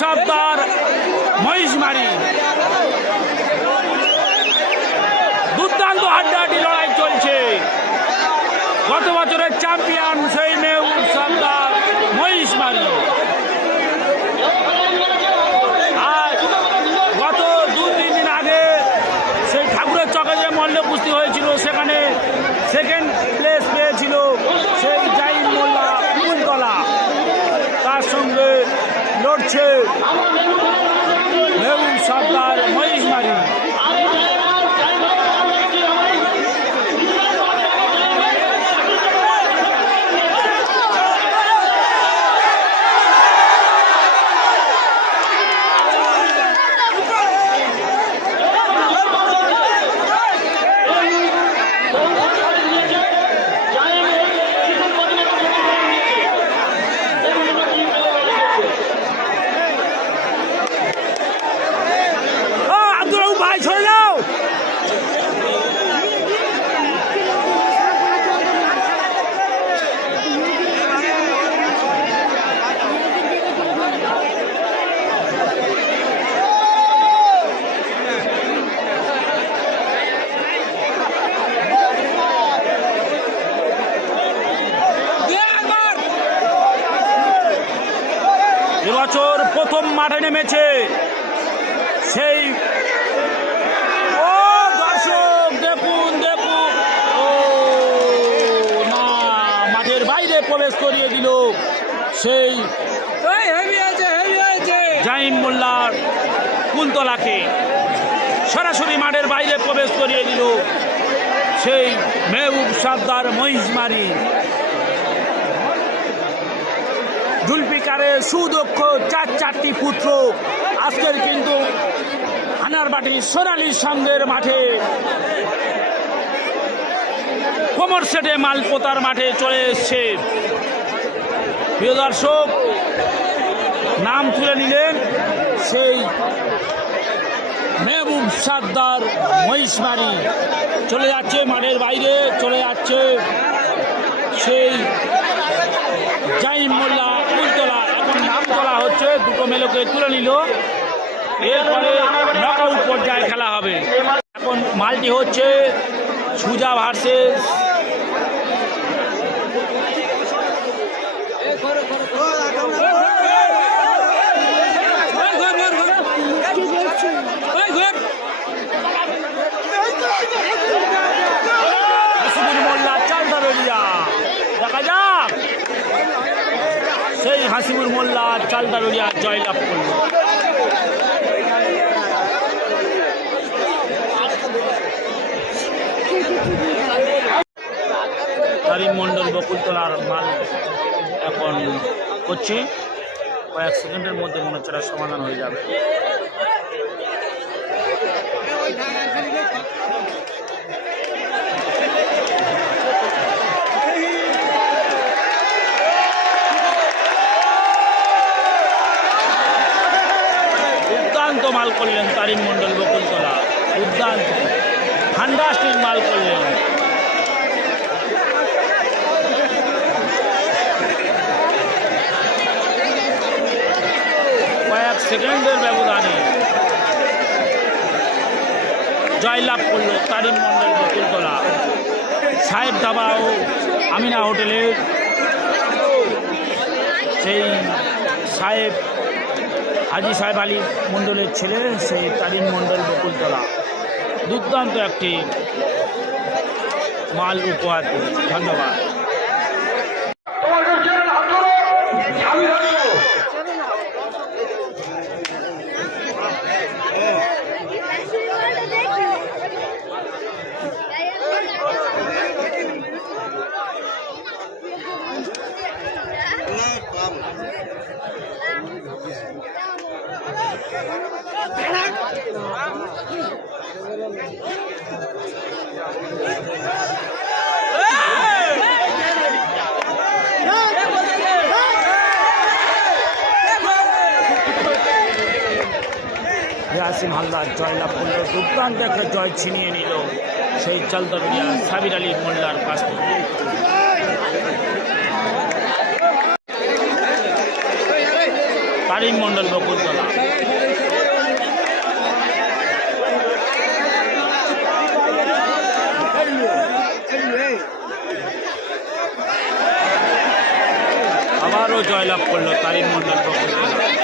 সর্দার মহিষমারি দুর্দান্ত হাড্ডাহাড্ডি লড়াই চলছে। গত বছরের চ্যাম্পিয়ন সেই লড়ছে মেহবুব সর্দার মহিষমারি ও আব্দুল রহমান ভাই সরে যাও এবছর প্রথম মাঠে নেমেছে সেই ও দর্শক দেখুন দেখুন। ও না মাঠের বাইরে প্রবেশ করিয়ে দিল সেই জাইন মোল্লার কুলতলাকে সরাসরি মাঠের বাইরে প্রবেশ করিয়ে দিল সেই মেহবুব সর্দার মহিষমারি। জুলফিকারের সুদক্ষ চার চারটি পুত্র। আজকের কিন্তু হানারবাটি সোনালী সঙ্গের মাঠে। কোমর সেটে মালপোতার মাঠে চলে এসছে। প্রিয় দর্শক, নাম তুলে নিলেন সেই মেহবুব সাদ্দার মহিষমারি চলে যাচ্ছে মাঠের বাইরে, চলে যাচ্ছে সেই জাইম মোল্লা কুলতলা এখন নাম তোলা মেলোকে তুলে নিল। এরপরে নক আউট পর্যায়ে খেলা হবে। এখন মালটি হচ্ছে সুজা ভার্সেস হাসিবুর মোল্লা চালদা বেরিয়া দেখা যাক সেই হাসিবুর মোল্লা চালদারুলিয়া জয়লাভ করল। তারিম মণ্ডল বকুলতলার মাল এখন করছে। কয়েক সেকেন্ডের মধ্যে মনে হচ্ছে সমাধান হয়ে যাবে। দুর্দান্ত মাল করলেন তারিম মণ্ডল বকুলতলা। দুর্দান্ত। ফান্ডাস্টিক মাল করলেন। কয়েক সেকেন্ডের ব্যবধানে জয়লাভ করল তারিম মণ্ডল বকুলতলা। সাহেব দাবা ও আমিনা হোটেলের সেই সাহেব হাজি সাহেব আলী মণ্ডলের ছেলে সেই তারিন মণ্ডল বকুলতলা। দুর্দান্ত একটি মাল উপহার। ধন্যবাদ। ইয়াসিন হালদার জয়লাভ করল, দুর্দান্ত একটা জয় ছিনিয়ে নিল সেই চলদরিয়া সাবির আলী মোল্লার কাছ থেকে। তারিম মণ্ডল বকুলতলা। জয়লাভ করল তারিম মণ্ডল বকুলতলা